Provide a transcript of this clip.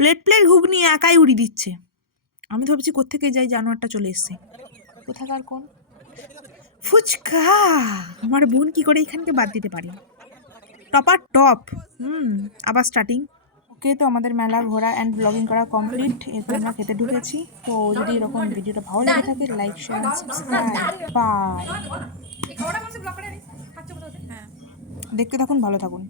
Plate plate ঘুগনি একাই উড়িয়ে দিচ্ছে। আমি তো ভাবছি কোত্থেকে যাই, জানোয়ারটা চলে এসছে। কোথাকার কোন ফুচকা! আমার বোন কি করে এখানকে বাদ দিতে পারে? Topper top. আবার স্টার্টিং। ওকে, তো আমাদের মেলা ঘোরা অ্যান্ড ব্লগিং করা কমপ্লিট। এরপর আমরা খেতে ঢুকেছি। তো যদি এরকম ভিডিওটা ভালো লেগে থাকে, লাইক শেয়ার সাবস্ক্রাইব। বাই। দেখতে থাকুন, ভালো থাকুন।